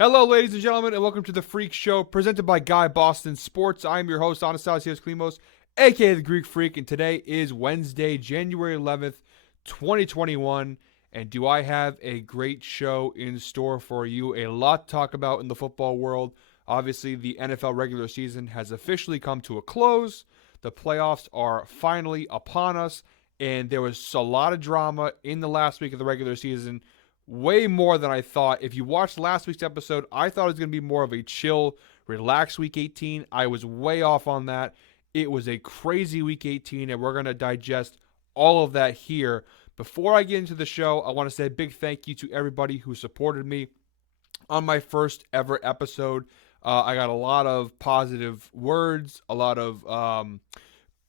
Hello, ladies and gentlemen, and welcome to the Freak Show, presented by Guy Boston Sports. I'm your host, Anastasios Klimos, aka the Greek Freak, and today is Wednesday, January 11th, 2021. And do I have a great show in store for you? A lot to talk about in the football world. Obviously, the NFL regular season has officially come to a close. The playoffs are finally upon us, and there was a lot of drama in the last week of the regular season. Way more than I thought. If you watched last week's episode, I thought it was going to be more of a chill, relaxed week 18. I was way off on that. It was a crazy week 18, and we're going to digest all of that here. Before I get into the show, I want to say a big thank you to everybody who supported me on my first ever episode. I got a lot of positive words, a lot of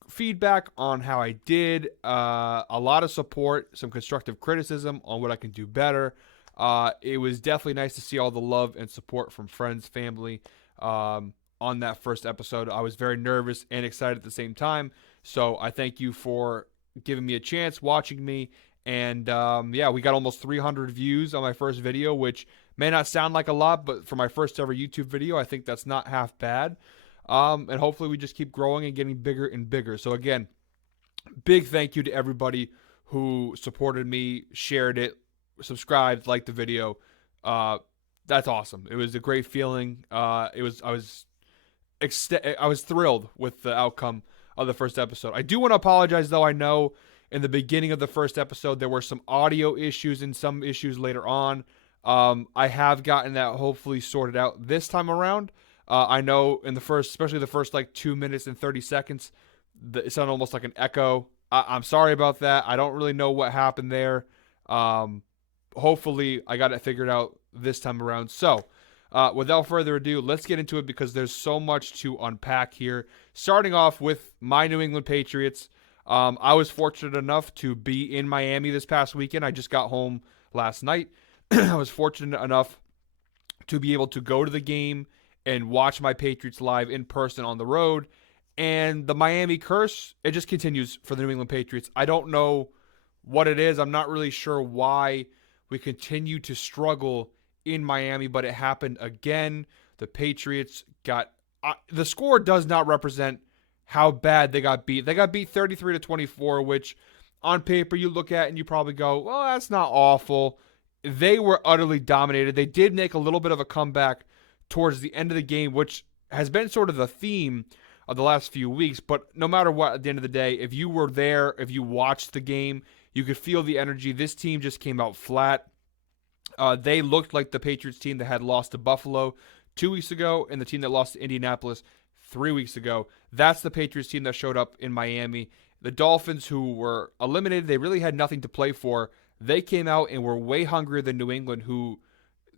feedback on how I did, a lot of support, some constructive criticism on what I can do better. It was definitely nice to see all the love and support from friends, family on that first episode. I was very nervous and excited at the same time. So I thank you for giving me a chance, watching me. And yeah, we got almost 300 views on my first video, which may not sound like a lot, but for my first ever YouTube video, I think that's not half bad. And hopefully we just keep growing and getting bigger and bigger. So again, big thank you to everybody who supported me, shared it, subscribed, liked the video. That's awesome. It was a great feeling. I was thrilled with the outcome of the first episode. I do want to apologize though. I know in the beginning of the first episode there were some audio issues and some issues later on. I have gotten that hopefully sorted out this time around. I know in the first, especially the first like 2 minutes and 30 seconds, it sounded almost like an echo. I'm sorry about that. I don't really know what happened there. Hopefully I got it figured out this time around. So without further ado, let's get into it because there's so much to unpack here. Starting off with my New England Patriots. I was fortunate enough to be in Miami this past weekend. I just got home last night. I was fortunate enough to be able to go to the game and watch my Patriots live in person on the road. And the Miami curse, it just continues for the New England Patriots. I don't know what it is. I'm not really sure why we continue to struggle in Miami, but it happened again. The Patriots got the score does not represent how bad they got beat. They got beat 33-24, which on paper you look at and you probably go, well, that's not awful. They were utterly dominated. They did make a little bit of a comeback towards the end of the game, which has been sort of the theme of the last few weeks. But no matter what, at the end of the day, if you were there, if you watched the game, you could feel the energy. This team just came out flat. They looked like the Patriots team that had lost to Buffalo 2 weeks ago and the team that lost to Indianapolis 3 weeks ago. That's the Patriots team that showed up in Miami. The Dolphins, who were eliminated, they really had nothing to play for. They came out and were way hungrier than New England, who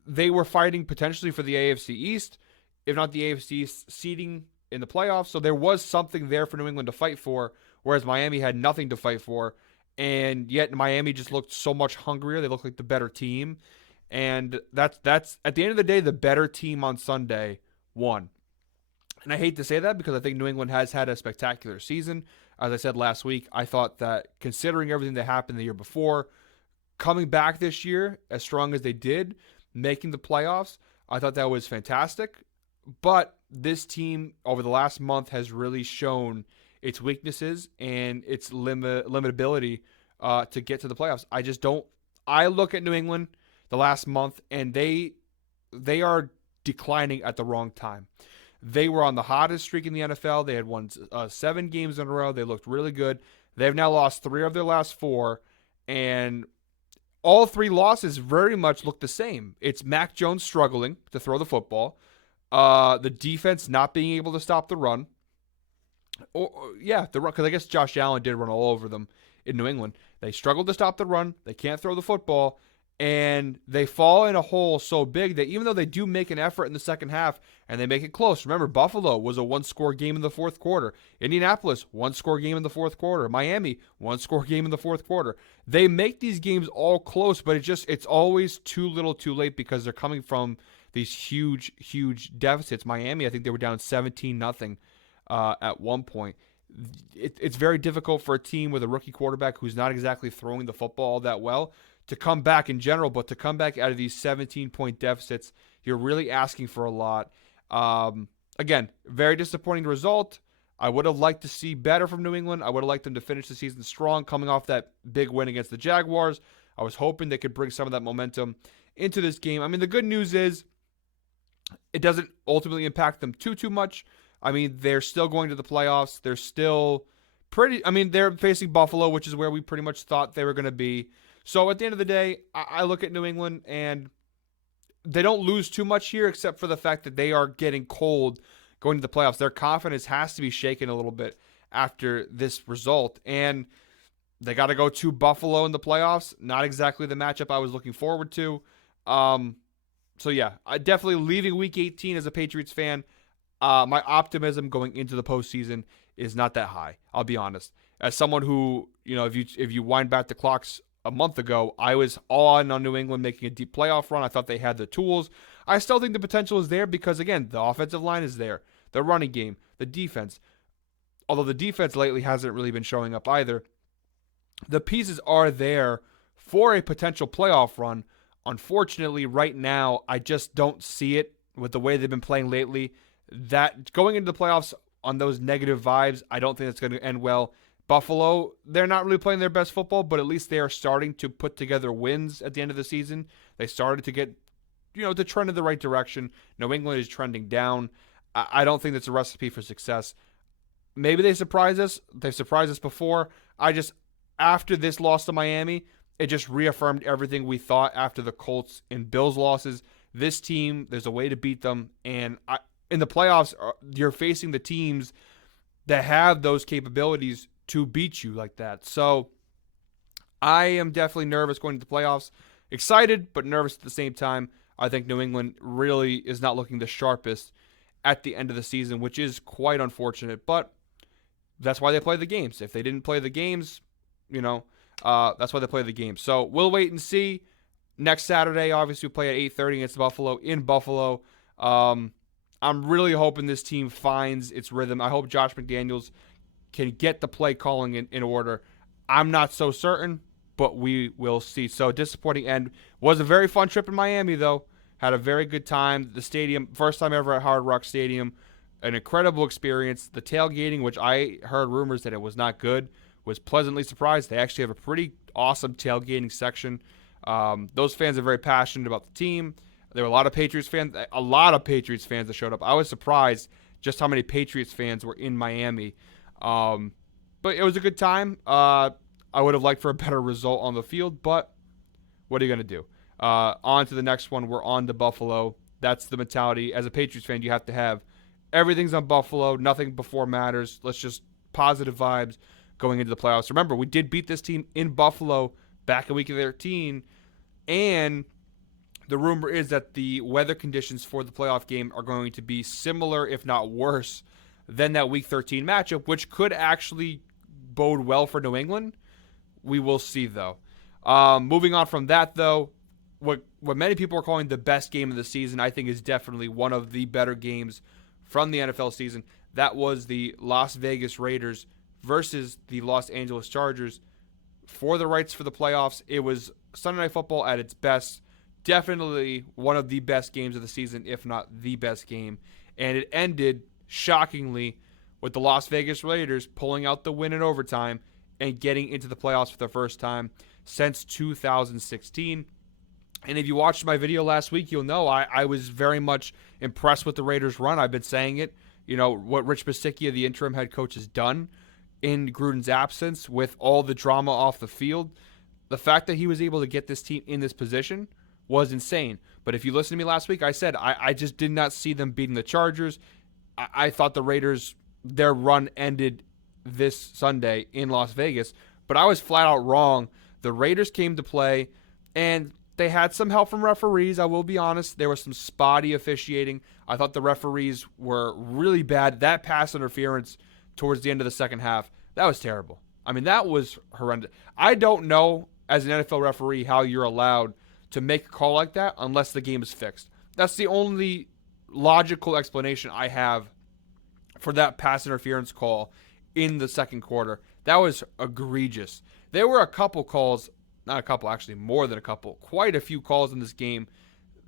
they were fighting potentially for the AFC East, if not the AFC East seeding in the playoffs. So there was something there for New England to fight for, whereas Miami had nothing to fight for. And yet Miami just looked so much hungrier. They looked like the better team. And that's at the end of the day, the better team on Sunday won. And I hate to say that because I think New England has had a spectacular season. As I said last week, I thought that considering everything that happened the year before, coming back this year as strong as they did, making the playoffs, I thought that was fantastic. But this team over the last month has really shown its weaknesses and its limitability to get to the playoffs. I just don't. I look at New England the last month and they are declining at the wrong time. They were on the hottest streak in the NFL. They had won 7 games in a row. They looked really good. They've now lost 3 of their last 4, and all 3 losses very much look the same. It's Mac Jones struggling to throw the football, the defense not being able to stop the run. The run, because I guess Josh Allen did run all over them in New England. They struggled to stop the run. They can't throw the football, and they fall in a hole so big that even though they do make an effort in the second half and they make it close. Remember, Buffalo was a 1-score game in the fourth quarter. Indianapolis, 1-score game in the fourth quarter. Miami, 1-score game in the fourth quarter. They make these games all close, but it's always too little too late because they're coming from these huge deficits. Miami, I think they were down 17-0 at one point. It's very difficult for a team with a rookie quarterback who's not exactly throwing the football all that well to come back in general, but to come back out of these 17-point deficits You're really asking for a lot. Again, very disappointing result. I would have liked to see better from New England. I would have liked them to finish the season strong, coming off that big win against the Jaguars. I was hoping they could bring some of that momentum into this game. I mean, the good news is it doesn't ultimately impact them too much. I mean, they're still going to the playoffs. They're still they're facing Buffalo, which is where we pretty much thought they were going to be. So at the end of the day, I look at New England, and they don't lose too much here, except for the fact that they are getting cold going to the playoffs. Their confidence has to be shaken a little bit after this result. And they got to go to Buffalo in the playoffs. Not exactly the matchup I was looking forward to. So yeah, I definitely leaving Week 18 as a Patriots fan. My optimism going into the postseason is not that high. I'll be honest. As someone who, if you wind back the clocks a month ago, I was on New England making a deep playoff run. I thought they had the tools. I still think the potential is there because, again, the offensive line is there. The running game, the defense. Although the defense lately hasn't really been showing up either. The pieces are there for a potential playoff run. Unfortunately, right now, I just don't see it with the way they've been playing lately. That going into the playoffs on those negative vibes, I don't think that's going to end well. Buffalo, they're not really playing their best football, but at least they are starting to put together wins at the end of the season. They started to get, to trend in the right direction. New England is trending down. I don't think that's a recipe for success. Maybe they surprise us. They've surprised us before. After this loss to Miami, it just reaffirmed everything we thought after the Colts and Bills losses. This team, there's a way to beat them. And in the playoffs, you're facing the teams that have those capabilities to beat you like that. So I am definitely nervous going to the playoffs. Excited, but nervous at the same time. I think New England really is not looking the sharpest at the end of the season, which is quite unfortunate. But that's why they play the games. If they didn't play the games, that's why they play the games. So we'll wait and see. Next Saturday, obviously, we play at 8:30 against Buffalo in Buffalo. I'm really hoping this team finds its rhythm. I hope Josh McDaniels can get the play calling in order. I'm not so certain, but we will see. So disappointing end. Was a very fun trip in Miami, though. Had a very good time. The stadium, first time ever at Hard Rock Stadium. An incredible experience. The tailgating, which I heard rumors that it was not good, was pleasantly surprised. They actually have a pretty awesome tailgating section. Those fans are very passionate about the team. There were a lot of Patriots fans that showed up. I was surprised just how many Patriots fans were in Miami. But it was a good time. I would have liked for a better result on the field, but what are you going to do? On to the next one. We're on to Buffalo. That's the mentality. As a Patriots fan, you have to have everything's on Buffalo. Nothing before matters. Let's just positive vibes going into the playoffs. Remember, we did beat this team in Buffalo back in Week 13, and the rumor is that the weather conditions for the playoff game are going to be similar, if not worse, than that Week 13 matchup, which could actually bode well for New England. We will see, though. Moving on from that, though, what many people are calling the best game of the season, I think is definitely one of the better games from the NFL season. That was the Las Vegas Raiders versus the Los Angeles Chargers for the rights for the playoffs. It was Sunday Night Football at its best. Definitely one of the best games of the season, if not the best game. And it ended, shockingly, with the Las Vegas Raiders pulling out the win in overtime and getting into the playoffs for the first time since 2016. And if you watched my video last week, you'll know I was very much impressed with the Raiders' run. I've been saying it. What Rich Bisaccia, the interim head coach, has done in Gruden's absence with all the drama off the field. The fact that he was able to get this team in this position was insane. But if you listened to me last week, I said I just did not see them beating the Chargers. I thought the Raiders, their run ended this Sunday in Las Vegas. But I was flat out wrong. The Raiders came to play, and they had some help from referees, I will be honest. There was some spotty officiating. I thought the referees were really bad. That pass interference towards the end of the second half, that was terrible. I mean, that was horrendous. I don't know, as an NFL referee, how you're allowed to make a call like that unless the game is fixed. That's the only logical explanation I have for that pass interference call in the second quarter. That was egregious. There were a couple calls, not a couple, actually more than a couple, quite a few calls in this game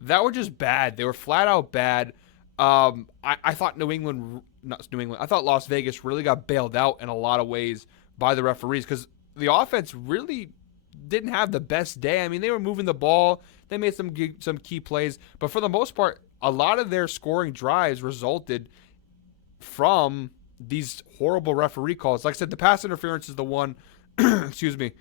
that were just bad. They were flat out bad. I thought not New England, I thought Las Vegas really got bailed out in a lot of ways by the referees because the offense really didn't have the best day. I mean, they were moving the ball, they made some key plays, but for the most part, a lot of their scoring drives resulted from these horrible referee calls. Like I said, the pass interference is the one, excuse me,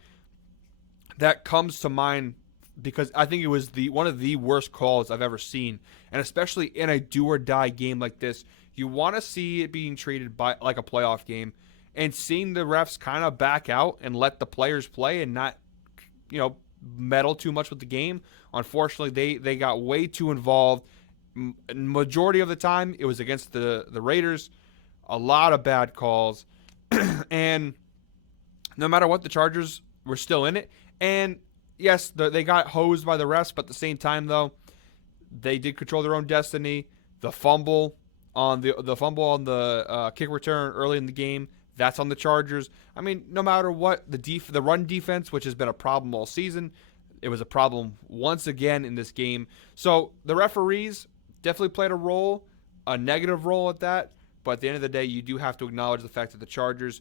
that comes to mind because I think it was one of the worst calls I've ever seen, and especially in a do or die game like this, you want to see it being treated like a playoff game, and seeing the refs kind of back out and let the players play and not, meddle too much with the game. Unfortunately, they got way too involved. Majority of the time, it was against the Raiders. A lot of bad calls, and no matter what, the Chargers were still in it. And yes, they got hosed by the refs, but at the same time, though, they did control their own destiny. The fumble on the kick return early in the game, that's on the Chargers. I mean, no matter what, the run defense, which has been a problem all season, it was a problem once again in this game. So the referees definitely played a negative role at that. But at the end of the day, you do have to acknowledge the fact that the Chargers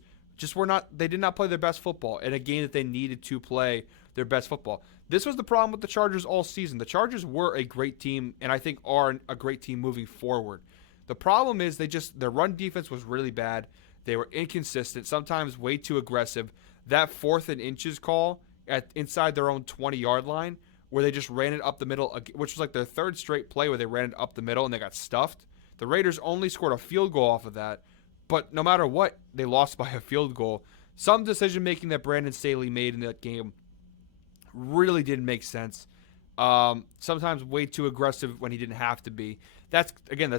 they did not play their best football in a game that they needed to play their best football. This was the problem with the Chargers all season. The Chargers were a great team, and I think are a great team moving forward. The problem is their run defense was really bad. They were inconsistent, sometimes way too aggressive. That 4th and inches call inside their own 20-yard line, where they just ran it up the middle, which was like their 3rd straight play where they ran it up the middle and they got stuffed. The Raiders only scored a field goal off of that, but no matter what, they lost by a field goal. Some decision-making that Brandon Staley made in that game really didn't make sense. Sometimes way too aggressive when he didn't have to be. That's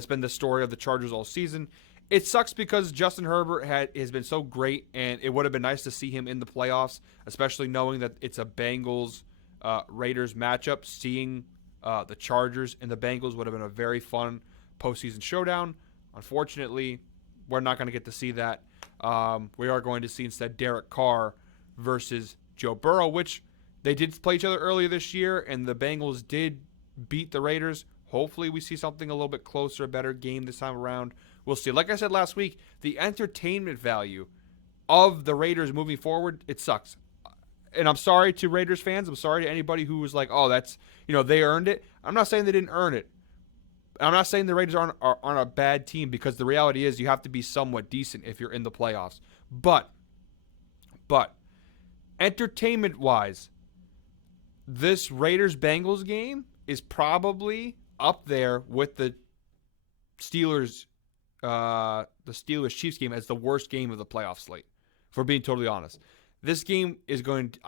been the story of the Chargers all season. It sucks because Justin Herbert has been so great, and it would have been nice to see him in the playoffs, especially knowing that it's a Bengals-Raiders matchup. Seeing the Chargers and the Bengals would have been a very fun postseason showdown. Unfortunately, we're not going to get to see that. We are going to see instead Derek Carr versus Joe Burrow, which they did play each other earlier this year, and the Bengals did beat the Raiders. Hopefully we see something a little bit closer, a better game this time around. We'll see. Like I said last week, the entertainment value of the Raiders moving forward, it sucks. And I'm sorry to Raiders fans. I'm sorry to anybody who was like, oh, that's, they earned it. I'm not saying they didn't earn it. I'm not saying the Raiders aren't a bad team, because the reality is you have to be somewhat decent if you're in the playoffs. But entertainment-wise, this Raiders-Bengals game is probably up there with the Steelers Chiefs game as the worst game of the playoff slate, for being totally honest. This game is going to,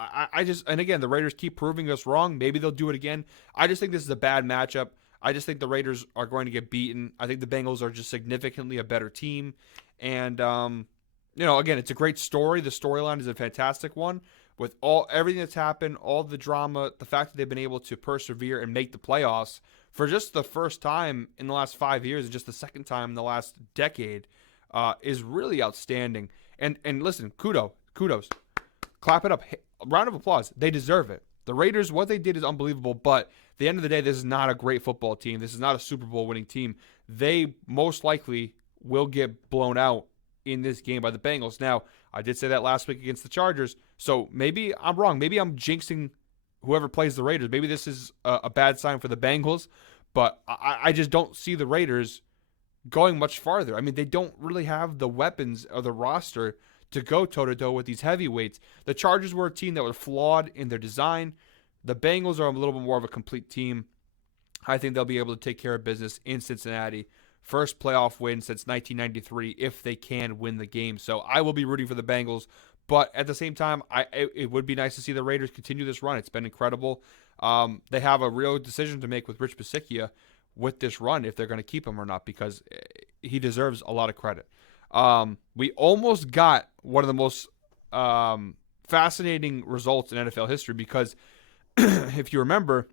and again, the Raiders keep proving us wrong. Maybe they'll do it again. I just think this is a bad matchup. I just think the Raiders are going to get beaten. I think the Bengals are just significantly a better team. And, again, it's a great story. The storyline is a fantastic one. With everything that's happened, all the drama, the fact that they've been able to persevere and make the playoffs for just the first time in the last 5 years and just the second time in the last decade is really outstanding. And listen, kudos. Clap it up. Round of applause. They deserve it. The Raiders, what they did is unbelievable, but at the end of the day, this is not a great football team. This is not a Super Bowl winning team. They most likely will get blown out in this game by the Bengals. Now, I did say that last week against the Chargers, so maybe I'm wrong. Maybe I'm jinxing whoever plays the Raiders. Maybe this is a bad sign for the Bengals, but I just don't see the Raiders going much farther. I mean, they don't really have the weapons or the roster to go toe-to-toe with these heavyweights. The Chargers were a team that was flawed in their design. The Bengals are a little bit more of a complete team. I think they'll be able to take care of business in Cincinnati. First playoff win since 1993 if they can win the game. So I will be rooting for the Bengals. But at the same time, it would be nice to see the Raiders continue this run. It's been incredible. They have a real decision to make with Rich Bisaccia with this run, if they're going to keep him or not, because he deserves a lot of credit. We almost got one of the most fascinating results in NFL history, because if you remember,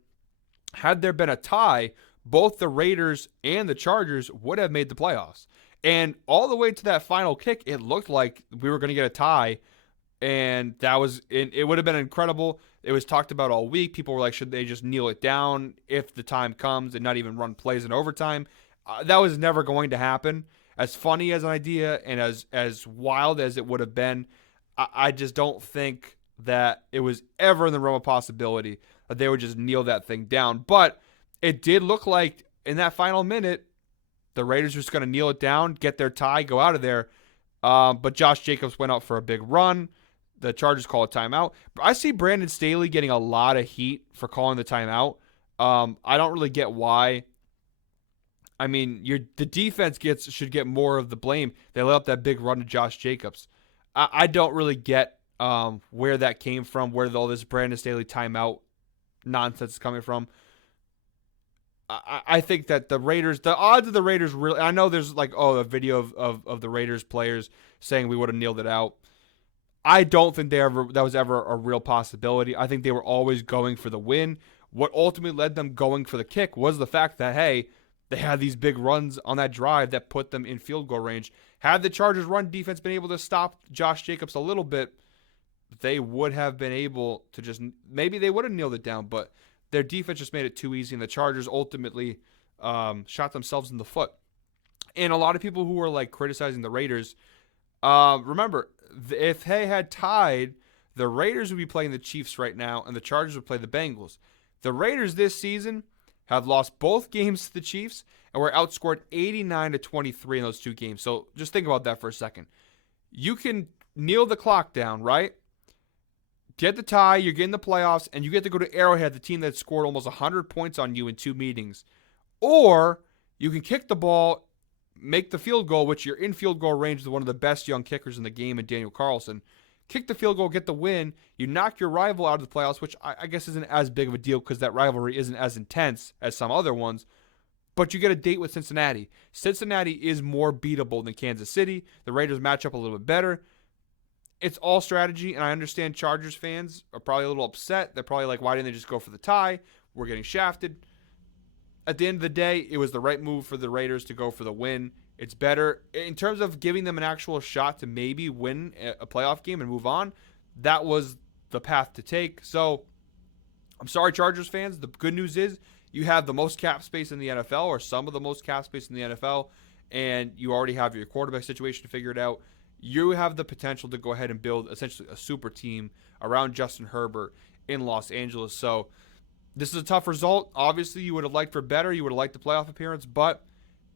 had there been a tie, both the Raiders and the Chargers would have made the playoffs. And all the way to that final kick, it looked like we were going to get a tie, and it would have been incredible. It was talked about all week. People were like, should they just kneel it down if the time comes and not even run plays in overtime? That was never going to happen. As funny as an idea and as wild as it would have been, I just don't think that it was ever in the realm of possibility that they would just kneel that thing down. But it did look like in that final minute, the Raiders were just going to kneel it down, get their tie, go out of there. But Josh Jacobs went out for a big run. The Chargers call a timeout. I see Brandon Staley getting a lot of heat for calling the timeout. I don't really get why. I mean, the defense should get more of the blame. They let up that big run to Josh Jacobs. I don't really get where that came from, where all this Brandon Staley timeout nonsense is coming from. I think that the odds of the Raiders really, I know there's like, a video of the Raiders players saying we would have kneeled it out. I don't think that was ever a real possibility. I think they were always going for the win. What ultimately led them going for the kick was the fact that, hey, they had these big runs on that drive that put them in field goal range. Had the Chargers run defense been able to stop Josh Jacobs a little bit, they would have been able to maybe they would have kneeled it down, but their defense just made it too easy, and the Chargers ultimately shot themselves in the foot. And a lot of people who were like criticizing the Raiders, remember, if they had tied, the Raiders would be playing the Chiefs right now, and the Chargers would play the Bengals. The Raiders this season have lost both games to the Chiefs, and were outscored 89-23 in those two games. So just think about that for a second. You can kneel the clock down, right? Get the tie, you're getting the playoffs, and you get to go to Arrowhead, the team that scored almost 100 points on you in two meetings. Or you can kick the ball, make the field goal, which you're in field goal range with one of the best young kickers in the game in Daniel Carlson. Kick the field goal, get the win. You knock your rival out of the playoffs, which I guess isn't as big of a deal because that rivalry isn't as intense as some other ones. But you get a date with Cincinnati. Cincinnati is more beatable than Kansas City. The Raiders match up a little bit better. It's all strategy, and I understand Chargers fans are probably a little upset. They're probably like, why didn't they just go for the tie? We're getting shafted. At the end of the day, it was the right move for the Raiders to go for the win. It's better in terms of giving them an actual shot to maybe win a playoff game and move on. That was the path to take. So I'm sorry, Chargers fans. The good news is you have the most cap space in the NFL, or some of the most cap space in the NFL, and you already have your quarterback situation figured out. You have the potential to go ahead and build essentially a super team around Justin Herbert in Los Angeles. So this is a tough result. Obviously, you would have liked for better. You would have liked the playoff appearance, but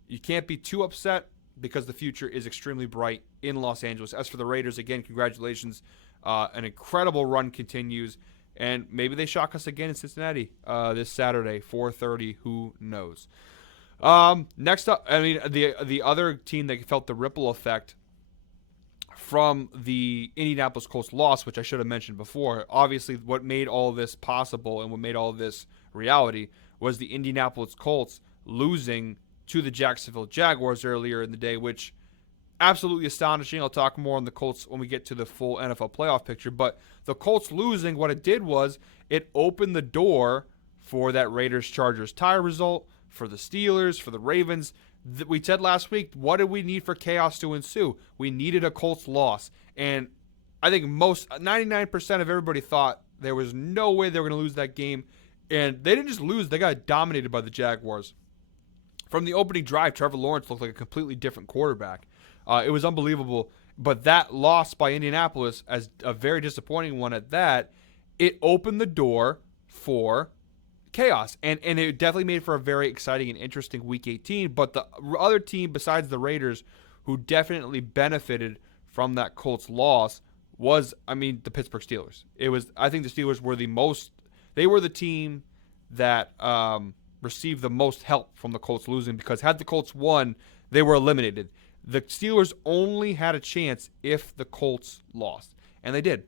you can't be too upset because the future is extremely bright in Los Angeles. As for the Raiders, again, congratulations. An incredible run continues, and maybe they shock us again in Cincinnati this Saturday, 4:30. Who knows? Next up, I mean, the other team that felt the ripple effect from the Indianapolis Colts loss, which I should have mentioned before. Obviously, what made all of this possible and what made all of this reality was the Indianapolis Colts losing to the Jacksonville Jaguars earlier in the day, which absolutely astonishing. I'll talk more on the Colts when we get to the full NFL playoff picture. But the Colts losing, what it did was it opened the door for that Raiders-Chargers tie result, for the Steelers, for the Ravens. We said last week, what did we need for chaos to ensue? We needed a Colts loss. And I think 99% of everybody thought there was no way they were going to lose that game. And they didn't just lose, they got dominated by the Jaguars. From the opening drive, Trevor Lawrence looked like a completely different quarterback. It was unbelievable. But that loss by Indianapolis, as a very disappointing one at that, it opened the door for chaos. And it definitely made for a very exciting and interesting Week 18. But the other team besides the Raiders who definitely benefited from that Colts loss was, the Pittsburgh Steelers. I think the Steelers were they were the team that received the most help from the Colts losing, because had the Colts won, they were eliminated. The Steelers only had a chance if the Colts lost, and they did.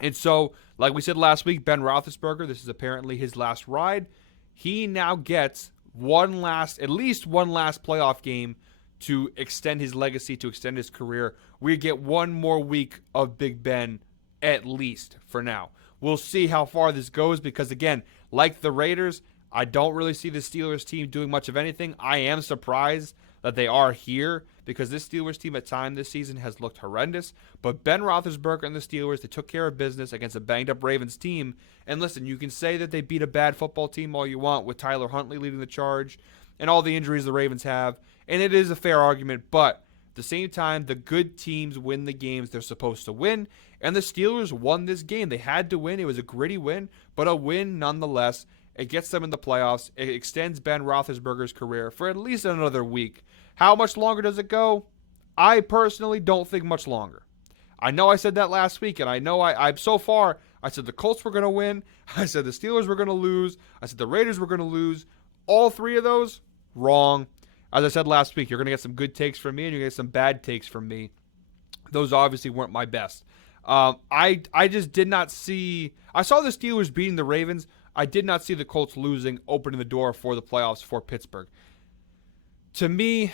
And so, like we said last week, Ben Roethlisberger, this is apparently his last ride. He now gets at least one last playoff game to extend his legacy, to extend his career. We get one more week of Big Ben, at least, for now. We'll see how far this goes because, again, like the Raiders, I don't really see the Steelers team doing much of anything. I am surprised that they are here because this Steelers team at time this season has looked horrendous. But Ben Roethlisberger and the Steelers, they took care of business against a banged-up Ravens team. And listen, you can say that they beat a bad football team all you want with Tyler Huntley leading the charge and all the injuries the Ravens have. And it is a fair argument, but at the same time, the good teams win the games they're supposed to win. And the Steelers won this game. They had to win. It was a gritty win, but a win nonetheless. It gets them in the playoffs. It extends Ben Roethlisberger's career for at least another week. How much longer does it go? I personally don't think much longer. I know I said that last week, and I know I so far, I said the Colts were going to win. I said the Steelers were going to lose. I said the Raiders were going to lose. All three of those, wrong. As I said last week, you're going to get some good takes from me, and you're going to get some bad takes from me. Those obviously weren't my best. I just did not see. I saw the Steelers beating the Ravens. I did not see the Colts losing, opening the door for the playoffs for Pittsburgh. To me,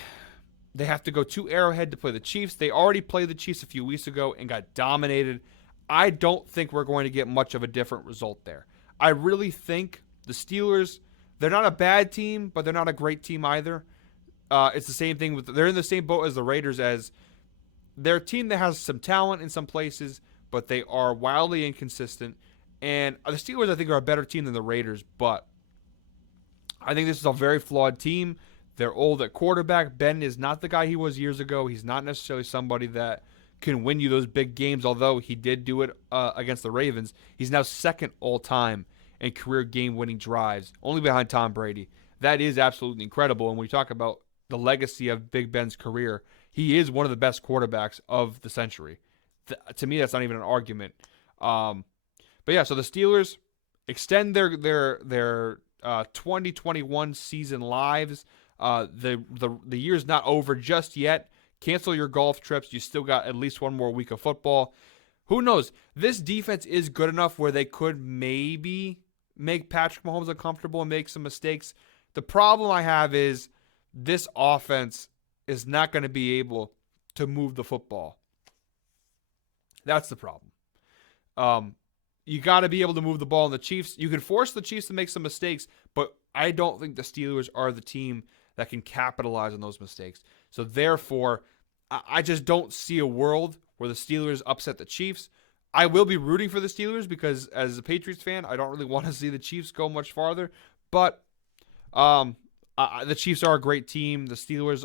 they have to go to Arrowhead to play the Chiefs. They already played the Chiefs a few weeks ago and got dominated. I don't think we're going to get much of a different result there. I really think the Steelers, they're not a bad team, but they're not a great team either. It's the same thing they're in the same boat as the Raiders, as they're a team that has some talent in some places, but they are wildly inconsistent. And the Steelers, I think, are a better team than the Raiders, but I think this is a very flawed team. They're old at quarterback. Ben is not the guy he was years ago. He's not necessarily somebody that can win you those big games, although he did do it against the Ravens. He's now second all-time in career game-winning drives, only behind Tom Brady. That is absolutely incredible. And when we talk about the legacy of Big Ben's career, he is one of the best quarterbacks of the century. To me, that's not even an argument. But yeah, so the Steelers extend their 2021 season lives. The year's not over just yet. Cancel your golf trips. You still got at least one more week of football. Who knows? This defense is good enough where they could maybe make Patrick Mahomes uncomfortable and make some mistakes. The problem I have is this offense is not going to be able to move the football. That's the problem. You got to be able to move the ball in the Chiefs. You can force the Chiefs to make some mistakes, but I don't think the Steelers are the team that can capitalize on those mistakes. So therefore, I just don't see a world where the Steelers upset the Chiefs. I will be rooting for the Steelers because as a Patriots fan, I don't really want to see the Chiefs go much farther. But the Chiefs are a great team. The Steelers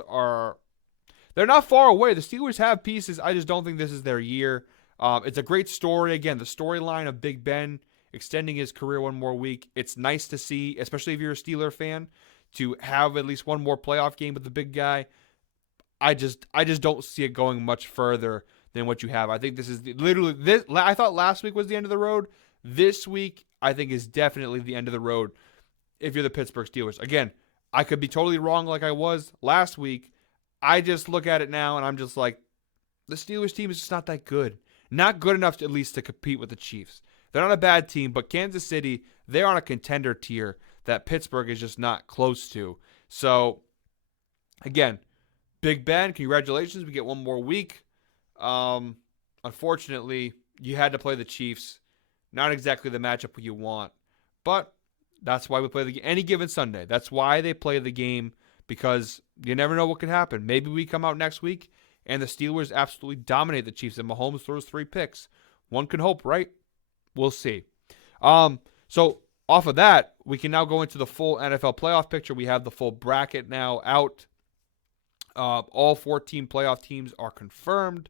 they're not far away. The Steelers have pieces. I just don't think this is their year. It's a great story. Again, the storyline of Big Ben extending his career one more week. It's nice to see, especially if you're a Steeler fan, to have at least one more playoff game with the big guy. I just don't see it going much further than what you have. I think this is literally this. I thought last week was the end of the road. This week, I think, is definitely the end of the road if you're the Pittsburgh Steelers. Again, I could be totally wrong like I was last week. I just look at it now and I'm just like, the Steelers team is just not that good. Not good enough to, at least to compete with the Chiefs. They're not a bad team, but Kansas City, they're on a contender tier that Pittsburgh is just not close to. So, again, Big Ben, congratulations. We get one more week. Unfortunately, you had to play the Chiefs. Not exactly the matchup you want. But that's why we play the game any given Sunday. That's why they play the game, because you never know what could happen. Maybe we come out next week and the Steelers absolutely dominate the Chiefs and Mahomes throws 3 picks. One can hope, right? We'll see. So off of that, we can now go into the full NFL playoff picture. We have the full bracket now out. All 14 playoff teams are confirmed.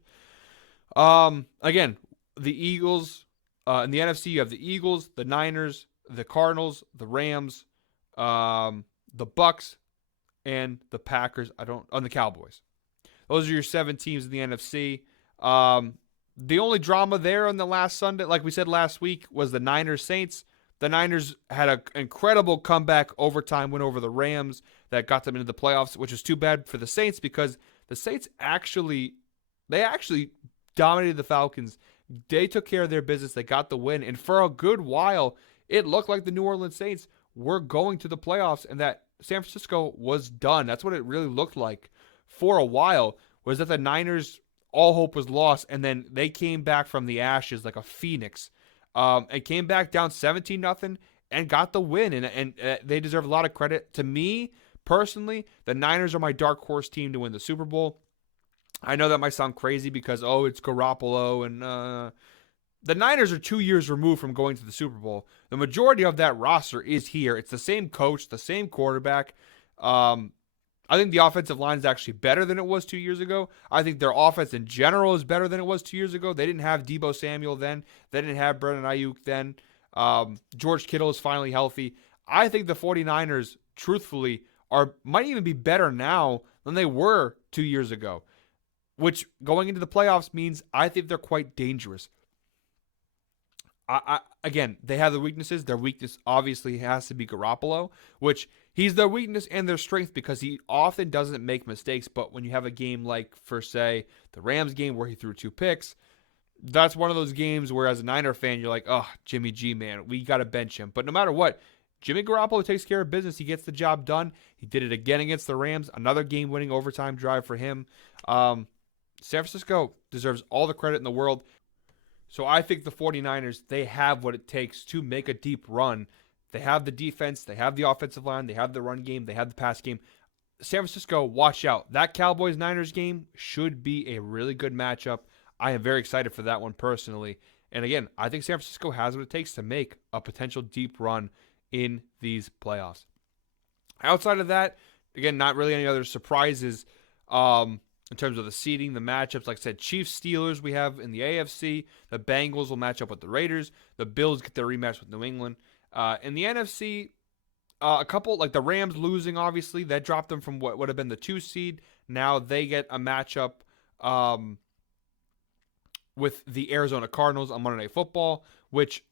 Again, the Eagles, in the NFC, you have the Eagles, the Niners, the Cardinals, the Rams, the Bucks, and the Packers. On the Cowboys. Those are your 7 teams in the NFC. The only drama there on the last Sunday, like we said last week, was the Niners-Saints. The Niners had an incredible comeback overtime win over the Rams that got them into the playoffs, which is too bad for the Saints because the Saints actually dominated the Falcons. They took care of their business. They got the win. And for a good while, it looked like the New Orleans Saints were going to the playoffs and that San Francisco was done. That's what it really looked like for a while, was that the Niners, all hope was lost, and then they came back from the ashes like a phoenix. And came back down 17-0, and got the win. And they deserve a lot of credit. To me, personally, the Niners are my dark horse team to win the Super Bowl. I know that might sound crazy because, it's Garoppolo and the Niners are 2 years removed from going to the Super Bowl. The majority of that roster is here. It's the same coach, the same quarterback. I think the offensive line is actually better than it was 2 years ago. I think their offense in general is better than it was 2 years ago. They didn't have Deebo Samuel then. They didn't have Brandon Ayuk then. George Kittle is finally healthy. I think the 49ers, truthfully, might even be better now than they were 2 years ago, which going into the playoffs means I think they're quite dangerous. Again, they have the weaknesses. Their weakness obviously has to be Garoppolo, which he's their weakness and their strength because he often doesn't make mistakes. But when you have a game like, for say, the Rams game where he threw 2 picks, that's one of those games where as a Niner fan, you're like, oh, Jimmy G, man, we got to bench him. But no matter what, Jimmy Garoppolo takes care of business. He gets the job done. He did it again against the Rams. Another game-winning overtime drive for him. San Francisco deserves all the credit in the world. So I think the 49ers, they have what it takes to make a deep run. They have the defense. They have the offensive line. They have the run game. They have the pass game. San Francisco, watch out. That Cowboys-Niners game should be a really good matchup. I am very excited for that one personally. And again, I think San Francisco has what it takes to make a potential deep run in these playoffs. Outside of that, again, not really any other surprises. In terms of the seeding, the matchups, like I said, Chiefs-Steelers we have in the AFC. The Bengals will match up with the Raiders. The Bills get their rematch with New England. In the NFC, a couple, like the Rams losing, obviously. That dropped them from what would have been the 2 seed. Now they get a matchup with the Arizona Cardinals on Monday Night Football, which,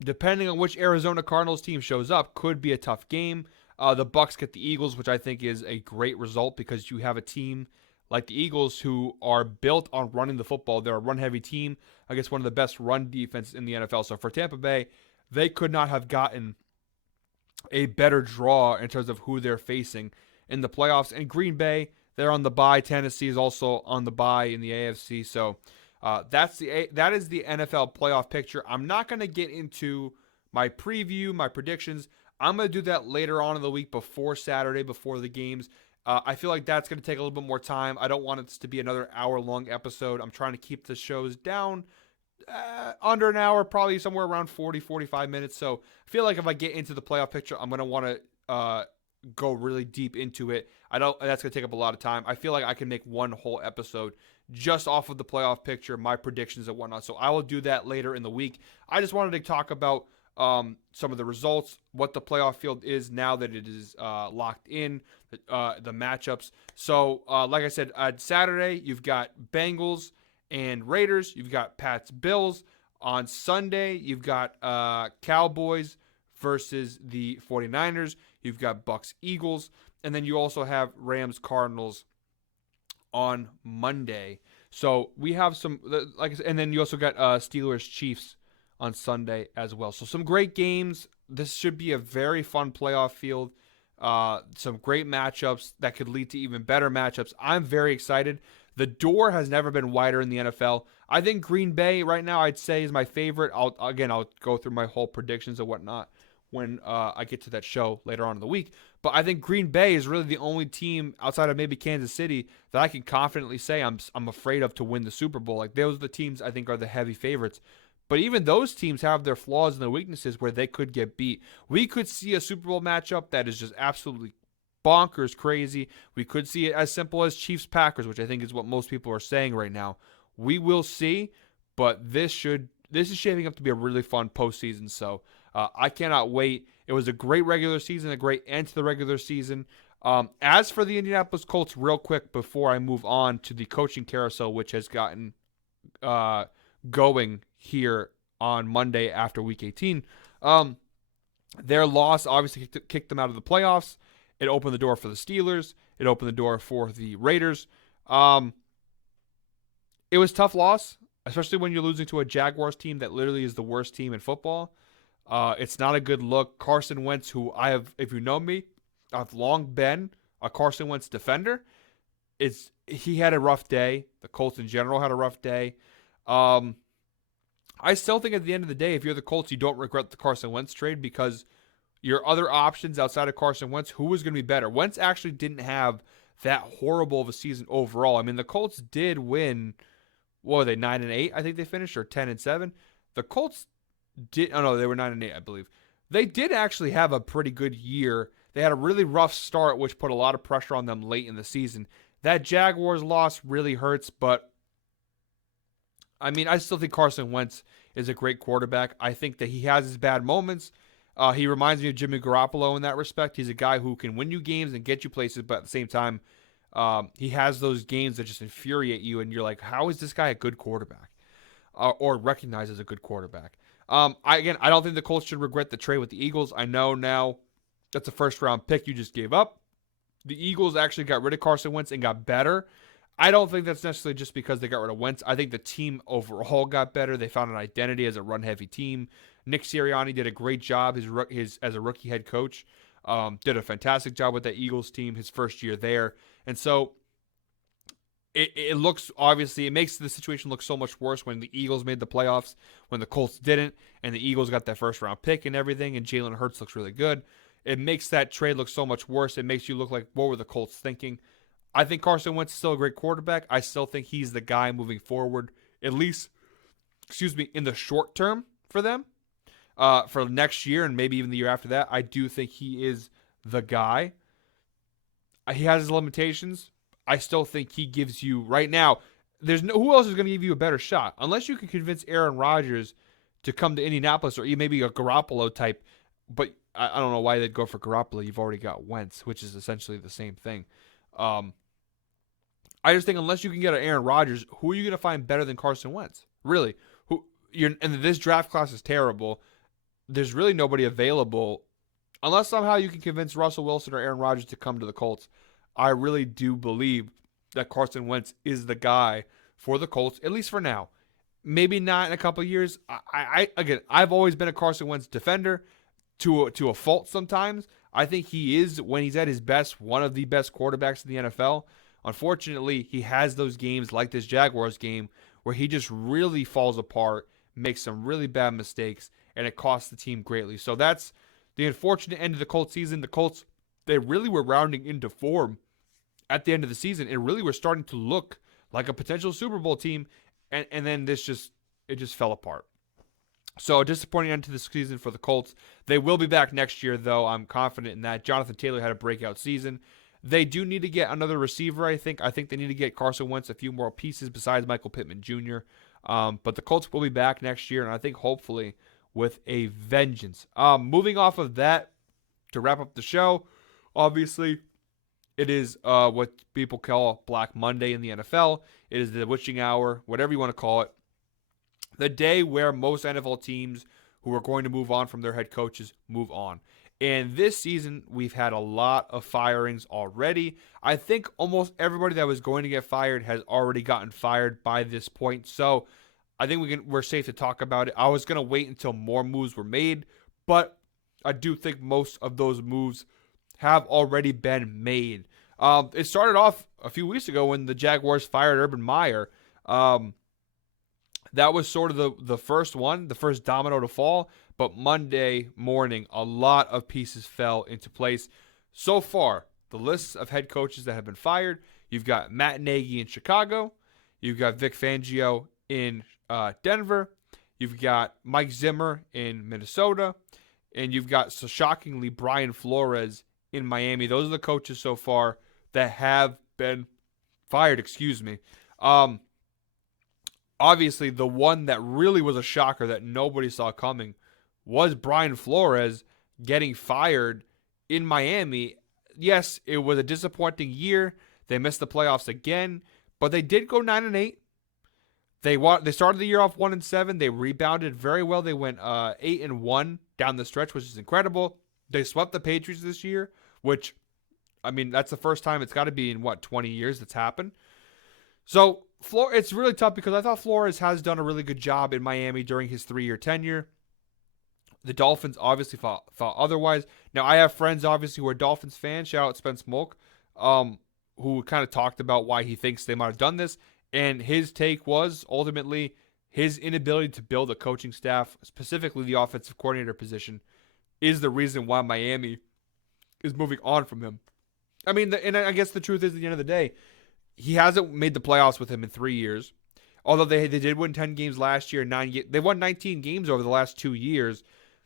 depending on which Arizona Cardinals team shows up, could be a tough game. The Bucs get the Eagles, which I think is a great result because you have a team like the Eagles, who are built on running the football. They're a run-heavy team against one of the best run defenses in the NFL. So for Tampa Bay, they could not have gotten a better draw in terms of who they're facing in the playoffs. And Green Bay, they're on the bye. Tennessee is also on the bye in the AFC. So that is the NFL playoff picture. I'm not going to get into my preview, my predictions. I'm going to do that later on in the week before Saturday, before the games. I feel like that's going to take a little bit more time. I don't want it to be another hour-long episode. I'm trying to keep the shows down under an hour, probably somewhere around 40, 45 minutes. So I feel like if I get into the playoff picture, I'm going to want to go really deep into it. That's going to take up a lot of time. I feel like I can make one whole episode just off of the playoff picture, my predictions and whatnot. So I will do that later in the week. I just wanted to talk about some of the results, what the playoff field is now that it is locked in, the matchups. So, like I said, Saturday, you've got Bengals and Raiders. You've got Pats, Bills. On Sunday, you've got Cowboys versus the 49ers. You've got Bucs, Eagles. And then you also have Rams, Cardinals on Monday. So we have some, like I said, and then you also got Steelers, Chiefs on Sunday as well. So some great games. This should be a very fun playoff field. Some great matchups that could lead to even better matchups. I'm very excited. The door has never been wider in the NFL. I think Green Bay right now, I'd say, is my favorite. I'll go through my whole predictions and whatnot when I get to that show later on in the week. But I think Green Bay is really the only team outside of maybe Kansas City that I can confidently say I'm afraid of to win the Super Bowl. Like, those are the teams I think are the heavy favorites. But even those teams have their flaws and their weaknesses where they could get beat. We could see a Super Bowl matchup that is just absolutely bonkers crazy. We could see it as simple as Chiefs-Packers, which I think is what most people are saying right now. We will see, but this is shaping up to be a really fun postseason. So I cannot wait. It was a great regular season, a great end to the regular season. As for the Indianapolis Colts, real quick before I move on to the coaching carousel, which has gotten going here on Monday after Week 18. Their loss obviously kicked them out of the playoffs. It opened the door for the Steelers. It opened the door for the Raiders. It was a tough loss, especially when you're losing to a Jaguars team that literally is the worst team in football. It's not a good look. Carson Wentz, who I have, if you know me, I've long been a Carson Wentz defender. He had a rough day. The Colts in general had a rough day. I still think at the end of the day, if you're the Colts, you don't regret the Carson Wentz trade because your other options outside of Carson Wentz, who was going to be better? Wentz actually didn't have that horrible of a season overall. I mean, the Colts did win. What were they, 9-8? I think they finished, or 10-7. The Colts did. Oh no, they were 9-8, I believe. They did actually have a pretty good year. They had a really rough start, which put a lot of pressure on them late in the season. That Jaguars loss really hurts, but I mean, I still think Carson Wentz is a great quarterback. I think that he has his bad moments. He reminds me of Jimmy Garoppolo in that respect. He's a guy who can win you games and get you places, but at the same time, he has those games that just infuriate you, and you're like, how is this guy a good quarterback? Or recognized as a good quarterback. I don't think the Colts should regret the trade with the Eagles. I know now that's a first-round pick you just gave up. The Eagles actually got rid of Carson Wentz and got better. I don't think that's necessarily just because they got rid of Wentz. I think the team overall got better. They found an identity as a run-heavy team. Nick Sirianni did a great job as a rookie head coach. Did a fantastic job with that Eagles team his first year there. And so it looks, obviously, it makes the situation look so much worse when the Eagles made the playoffs, when the Colts didn't, and the Eagles got that first-round pick and everything, and Jalen Hurts looks really good. It makes that trade look so much worse. It makes you look like, what were the Colts thinking? I think Carson Wentz is still a great quarterback. I still think he's the guy moving forward, at least, in the short term for them. For next year and maybe even the year after that, I do think he is the guy. He has his limitations. I still think he gives you, right now, who else is going to give you a better shot? Unless you can convince Aaron Rodgers to come to Indianapolis, or maybe a Garoppolo type. But I don't know why they'd go for Garoppolo. You've already got Wentz, which is essentially the same thing. I just think unless you can get an Aaron Rodgers, who are you going to find better than Carson Wentz? Really? And this draft class is terrible. There's really nobody available. Unless somehow you can convince Russell Wilson or Aaron Rodgers to come to the Colts, I really do believe that Carson Wentz is the guy for the Colts, at least for now. Maybe not in a couple of years. I've always been a Carson Wentz defender to a fault sometimes. I think he is, when he's at his best, one of the best quarterbacks in the NFL. Unfortunately, he has those games like this Jaguars game where he just really falls apart, makes some really bad mistakes, and it costs the team greatly. So that's the unfortunate end of the Colts season. The Colts, they really were rounding into form at the end of the season and really were starting to look like a potential Super Bowl team, and then it just fell apart. So a disappointing end to the season for the Colts. They will be back next year, though. I'm confident in that. Jonathan Taylor had a breakout season. They do need to get another receiver, I think. I think they need to get Carson Wentz a few more pieces besides Michael Pittman Jr. But the Colts will be back next year, and I think hopefully with a vengeance. Moving off of that, to wrap up the show, obviously it is what people call Black Monday in the NFL. It is the witching hour, whatever you want to call it. The day where most NFL teams who are going to move on from their head coaches move on. And this season, we've had a lot of firings already. I think almost everybody that was going to get fired has already gotten fired by this point. So I think we're safe to talk about it. I was going to wait until more moves were made, but I do think most of those moves have already been made. It started off a few weeks ago when the Jaguars fired Urban Meyer. That was sort of the first one, the first domino to fall. But Monday morning, a lot of pieces fell into place. So far, the lists of head coaches that have been fired, you've got Matt Nagy in Chicago. You've got Vic Fangio in Denver. You've got Mike Zimmer in Minnesota. And you've got, so shockingly, Brian Flores in Miami. Those are the coaches so far that have been fired, Obviously, the one that really was a shocker that nobody saw coming was Brian Flores getting fired in Miami. Yes, it was a disappointing year. They missed the playoffs again, but they did go 9-8. They started the year off 1-7. They rebounded very well. They went 8-1 down the stretch, which is incredible. They swept the Patriots this year, which, I mean, that's the first time it's got to be in 20 years that's happened. So it's really tough because I thought Flores has done a really good job in Miami during his 3-year tenure. The Dolphins obviously thought otherwise. Now, I have friends, obviously, who are Dolphins fans. Shout out Spence Mulk, who kind of talked about why he thinks they might have done this. And his take was, ultimately, his inability to build a coaching staff, specifically the offensive coordinator position, is the reason why Miami is moving on from him. I mean, and I guess the truth is, at the end of the day, he hasn't made the playoffs with him in 3 years. Although they did win 10 games last year, they won 19 games over the last 2 years.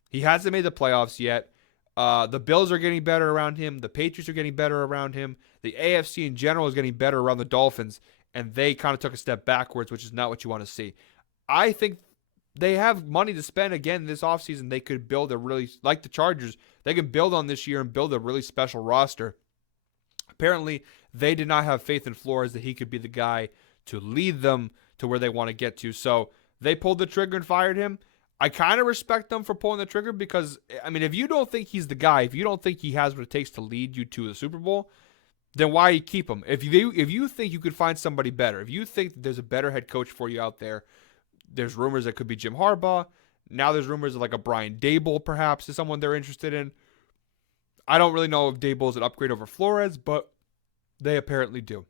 He hasn't made the playoffs yet. The Bills are getting better around him. The Patriots are getting better around him. The AFC in general is getting better around the Dolphins, and they kind of took a step backwards, which is not what you want to see. I think they have money to spend again this offseason. They could build a really, like the Chargers, they can build on this year and build a really special roster. Apparently, they did not have faith in Flores that he could be the guy to lead them to where they want to get to. So they pulled the trigger and fired him. I kind of respect them for pulling the trigger because, I mean, if you don't think he's the guy, if you don't think he has what it takes to lead you to the Super Bowl, then why you keep him? If you think you could find somebody better, if you think that there's a better head coach for you out there, there's rumors that could be Jim Harbaugh. Now there's rumors of like a Brian Dable perhaps is someone they're interested in. I don't really know if Dable is an upgrade over Flores, but they apparently do.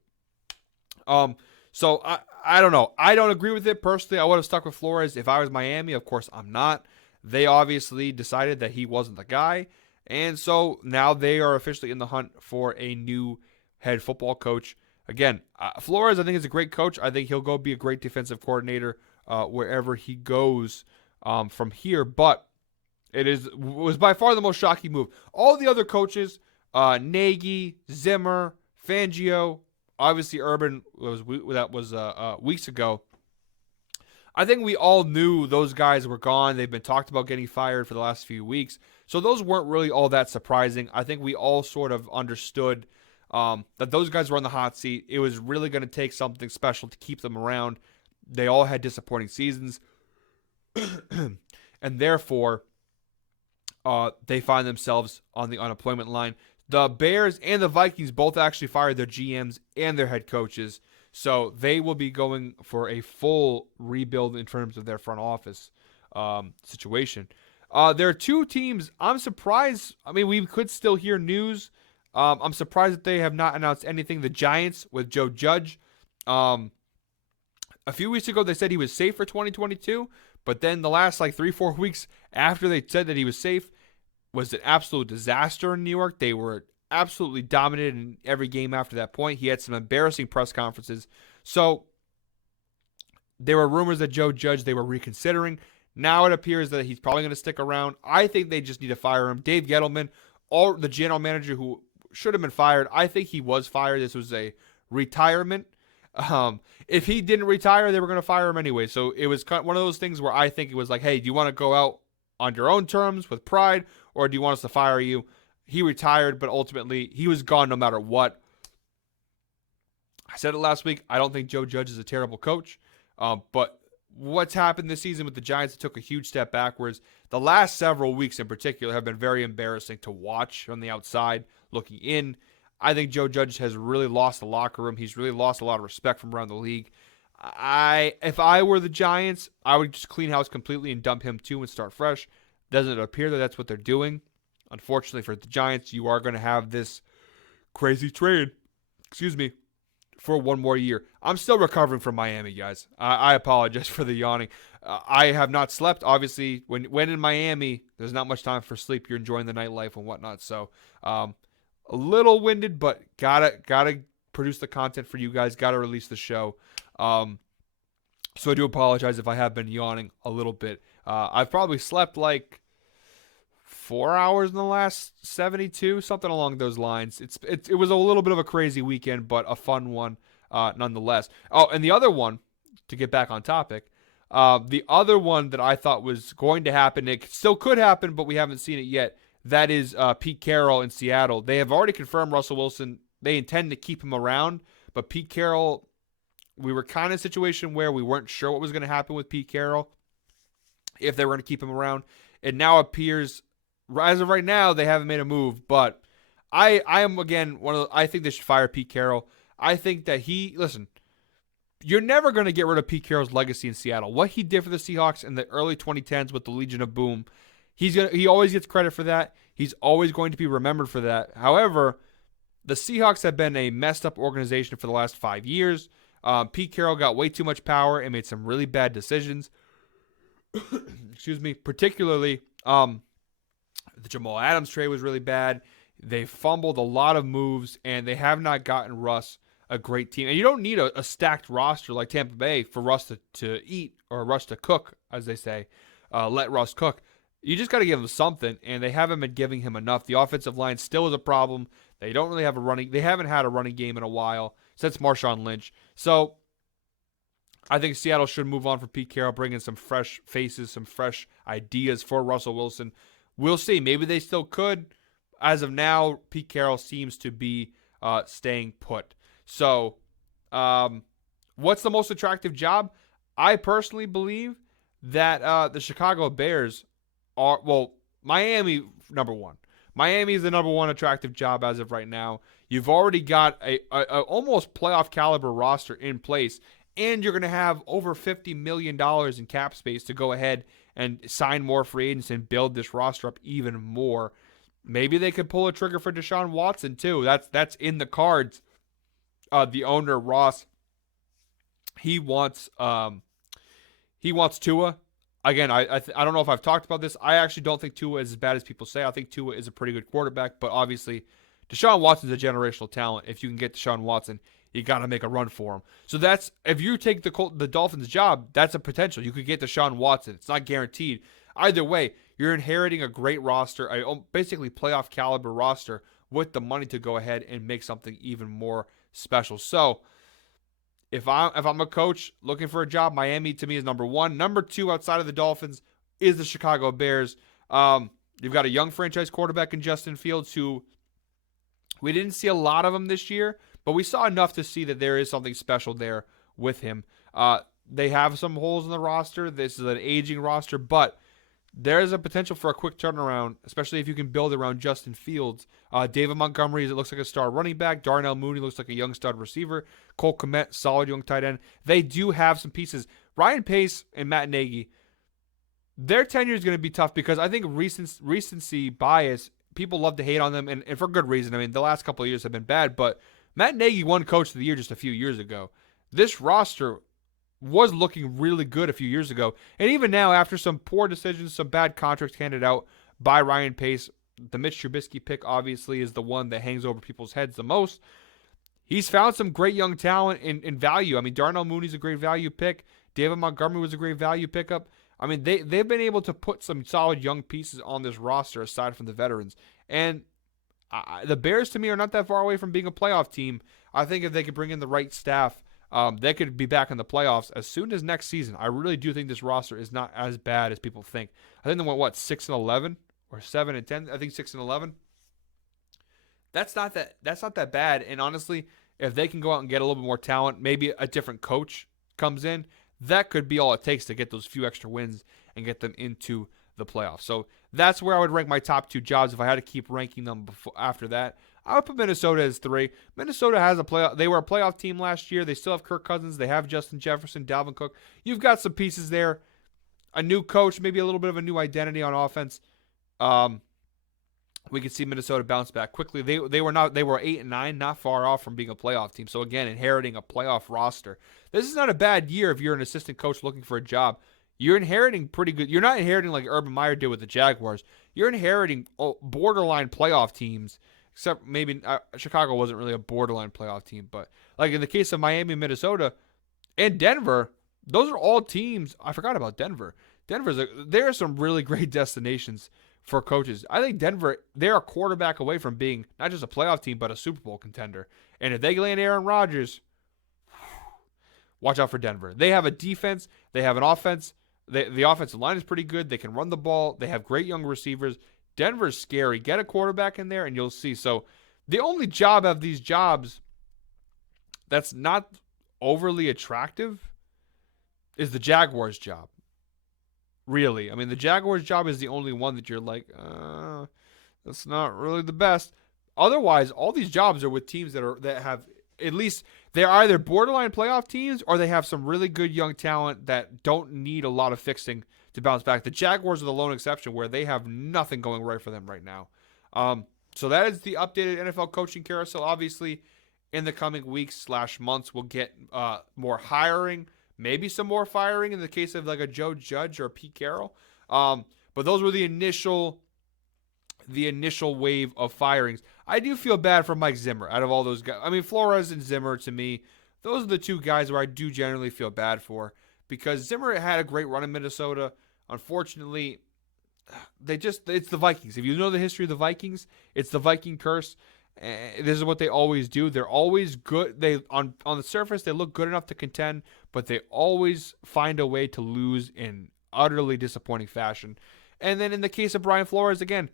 So I don't know. I don't agree with it personally. I would have stuck with Flores if I was Miami. Of course, I'm not. They obviously decided that he wasn't the guy, and so now they are officially in the hunt for a new head football coach. Again, Flores, I think, is a great coach. I think he'll go be a great defensive coordinator wherever he goes from here. But was by far the most shocking move. All the other coaches, Nagy, Zimmer, Fangio, obviously Urban was weeks ago. I think we all knew those guys were gone. They've been talked about getting fired for the last few weeks. So those weren't really all that surprising. I think we all sort of understood that those guys were on the hot seat. It was really going to take something special to keep them around. They all had disappointing seasons. And therefore, they find themselves on the unemployment line. The Bears and the Vikings both actually fired their GMs and their head coaches. So they will be going for a full rebuild in terms of their front office situation. There are two teams. I'm surprised. I mean, we could still hear news. I'm surprised that they have not announced anything. The Giants with Joe Judge. A few weeks ago, they said he was safe for 2022. But then the last 3-4 weeks after they said that he was safe was an absolute disaster in New York. They were absolutely dominated in every game after that point. He had some embarrassing press conferences. So there were rumors that Joe Judge, they were reconsidering. Now it appears that he's probably going to stick around. I think they just need to fire him. Dave Gettleman, the general manager who should have been fired, I think he was fired. This was a retirement. If he didn't retire, they were going to fire him anyway. So it was one of those things where I think it was like, hey, do you want to go out on your own terms with pride, or do you want us to fire you? He retired, but ultimately he was gone no matter what. I said it last week. I don't think Joe Judge is a terrible coach, but what's happened this season with the Giants took a huge step backwards. The last several weeks in particular have been very embarrassing to watch on the outside looking in. I think Joe Judge has really lost the locker room. He's really lost a lot of respect from around the league. If I were the Giants, I would just clean house completely and dump him too and start fresh. Doesn't appear that that's what they're doing. Unfortunately for the Giants, you are going to have this crazy trade, for one more year. I'm still recovering from Miami, guys. I apologize for the yawning. I have not slept. Obviously, when in Miami, there's not much time for sleep. You're enjoying the nightlife and whatnot. So, a little winded, but gotta produce the content for you guys. Gotta release the show. So I do apologize if I have been yawning a little bit. I've probably slept 4 hours in the last 72, something along those lines. It was a little bit of a crazy weekend, but a fun one nonetheless. Oh, and the other one, to get back on topic, the other one that I thought was going to happen, it still could happen, but we haven't seen it yet. That is Pete Carroll in Seattle. They have already confirmed Russell Wilson. They intend to keep him around, but Pete Carroll, we were kind of in a situation where we weren't sure what was going to happen with Pete Carroll, if they were going to keep him around. It now appears, as of right now, they haven't made a move, but I am, again, I think they should fire Pete Carroll. I think that you're never going to get rid of Pete Carroll's legacy in Seattle. What he did for the Seahawks in the early 2010s with the Legion of Boom, he always gets credit for that. He's always going to be remembered for that. However, the Seahawks have been a messed up organization for the last 5 years. Pete Carroll got way too much power and made some really bad decisions. Particularly The Jamal Adams trade was really bad. They fumbled a lot of moves, and they have not gotten Russ a great team. And you don't need a stacked roster like Tampa Bay for Russ to eat, or Russ to cook, as they say. Let Russ cook. You just got to give him something, and they haven't been giving him enough. The offensive line still is a problem. They don't really have a running. They haven't had a running game in a while since Marshawn Lynch. So I think Seattle should move on for Pete Carroll, bring in some fresh faces, some fresh ideas for Russell Wilson. We'll see. Maybe they still could. As of now, Pete Carroll seems to be staying put. So, what's the most attractive job? I personally believe that the Chicago Bears are, well, Miami, number one. Miami is the number one attractive job as of right now. You've already got a almost playoff caliber roster in place, and you're going to have over $50 million in cap space to go ahead and sign more free agents and build this roster up even more. Maybe they could pull a trigger for Deshaun Watson too. That's in the cards. The owner Ross, he wants Tua. Again, I don't know if I've talked about this. I actually don't think Tua is as bad as people say. I think Tua is a pretty good quarterback, but obviously Deshaun Watson's a generational talent. If you can get Deshaun Watson, you got to make a run for him. So that's, if you take the Dolphins' job, that's a potential. You could get Deshaun Watson. It's not guaranteed. Either way, you're inheriting a great roster, a basically playoff caliber roster with the money to go ahead and make something even more special. So if I'm a coach looking for a job, Miami to me is number one. Number two, outside of the Dolphins, is the Chicago Bears. You've got a young franchise quarterback in Justin Fields, who we didn't see a lot of him this year, but we saw enough to see that there is something special there with him. They have some holes in the roster. This is an aging roster, but there is a potential for a quick turnaround, especially if you can build around Justin Fields. David Montgomery, it looks like a star running back. Darnell Mooney looks like a young stud receiver. Cole Kmet, solid young tight end. They do have some pieces. Ryan Pace and Matt Nagy, their tenure is going to be tough because I think recency bias, people love to hate on them, and for good reason. I mean, the last couple of years have been bad, but Matt Nagy won Coach of the Year just a few years ago. This roster was looking really good a few years ago. And even now, after some poor decisions, some bad contracts handed out by Ryan Pace, the Mitch Trubisky pick obviously is the one that hangs over people's heads the most. He's found some great young talent in value. I mean, Darnell Mooney's a great value pick. David Montgomery was a great value pickup. I mean, they've been able to put some solid young pieces on this roster aside from the veterans. And the Bears, to me, are not that far away from being a playoff team. I think if they could bring in the right staff, they could be back in the playoffs as soon as next season. I really do think this roster is not as bad as people think. I think they went 6-11 or 7-10. I think 6-11. That's not that bad. And honestly, if they can go out and get a little bit more talent, maybe a different coach comes in, that could be all it takes to get those few extra wins and get them into the playoffs. So that's where I would rank my top two jobs if I had to keep ranking them after that. I would put Minnesota as 3. Minnesota has a playoff. They were a playoff team last year. They still have Kirk Cousins. They have Justin Jefferson, Dalvin Cook. You've got some pieces there. A new coach, maybe a little bit of a new identity on offense. We could see Minnesota bounce back quickly. They were 8-9, not far off from being a playoff team. So again, inheriting a playoff roster. This is not a bad year if you're an assistant coach looking for a job. You're inheriting pretty good. You're not inheriting like Urban Meyer did with the Jaguars. You're inheriting borderline playoff teams. Except maybe Chicago wasn't really a borderline playoff team, but like in the case of Miami, Minnesota, and Denver, those are all teams. I forgot about Denver. There are some really great destinations for coaches. I think Denver, they're a quarterback away from being not just a playoff team, but a Super Bowl contender. And if they land Aaron Rodgers, watch out for Denver. They have a defense. They have an offense. The offensive line is pretty good. They can run the ball. They have great young receivers. Denver's scary. Get a quarterback in there and you'll see. So the only job of these jobs that's not overly attractive is the Jaguars job. Really. I mean, the Jaguars job is the only one that you're like, that's not really the best. Otherwise, all these jobs are with teams that have at least, they're either borderline playoff teams or they have some really good young talent that don't need a lot of fixing to bounce back. The Jaguars are the lone exception where they have nothing going right for them right now. So that is the updated NFL coaching carousel. Obviously, in the coming weeks/months, we'll get more hiring, maybe some more firing in the case of like a Joe Judge or a Pete Carroll. But those were the initial the initial wave of firings. I do feel bad for Mike Zimmer out of all those guys. I mean, Flores and Zimmer, to me, those are the two guys where I do generally feel bad for, because Zimmer had a great run in Minnesota. Unfortunately, it's the Vikings. If you know the history of the Vikings, it's the Viking curse. This is what they always do. They're always good. They on the surface they look good enough to contend, but they always find a way to lose in utterly disappointing fashion. And then in the case of Brian Flores, again,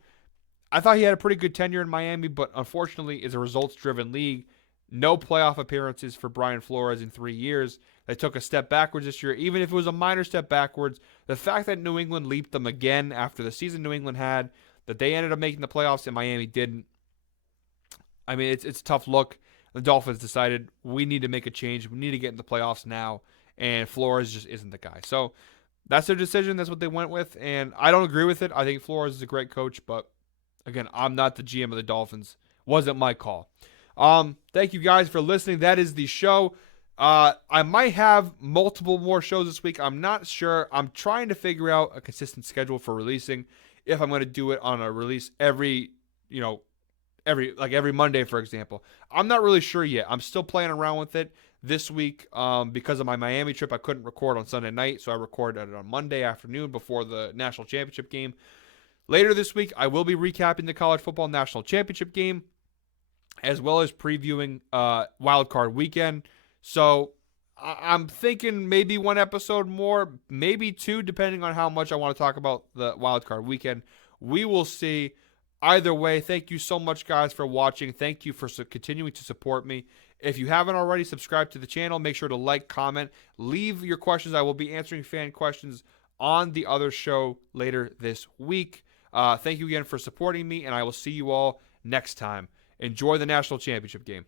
I thought he had a pretty good tenure in Miami, but unfortunately, it's a results-driven league. No playoff appearances for Brian Flores in 3 years. They took a step backwards this year. Even if it was a minor step backwards, the fact that New England leaped them again after the season New England had, that they ended up making the playoffs and Miami didn't. I mean, it's a tough look. The Dolphins decided we need to make a change. We need to get in the playoffs now, and Flores just isn't the guy. So that's their decision. That's what they went with, and I don't agree with it. I think Flores is a great coach, but again, I'm not the GM of the Dolphins. Wasn't my call. Thank you guys for listening. That is the show. I might have multiple more shows this week. I'm not sure. I'm trying to figure out a consistent schedule for releasing. If I'm going to do it on a release every Monday, for example. I'm not really sure yet. I'm still playing around with it. This week, because of my Miami trip, I couldn't record on Sunday night, so I recorded it on Monday afternoon before the national championship game. Later this week, I will be recapping the college football national championship game, as well as previewing Wild Card Weekend. So I'm thinking maybe one episode more, maybe two, depending on how much I want to talk about the Wild Card Weekend. We will see. Either way, thank you so much, guys, for watching. Thank you for continuing to support me. If you haven't already subscribed to the channel, make sure to like, comment, leave your questions. I will be answering fan questions on the other show later this week. Thank you again for supporting me, and I will see you all next time. Enjoy the national championship game.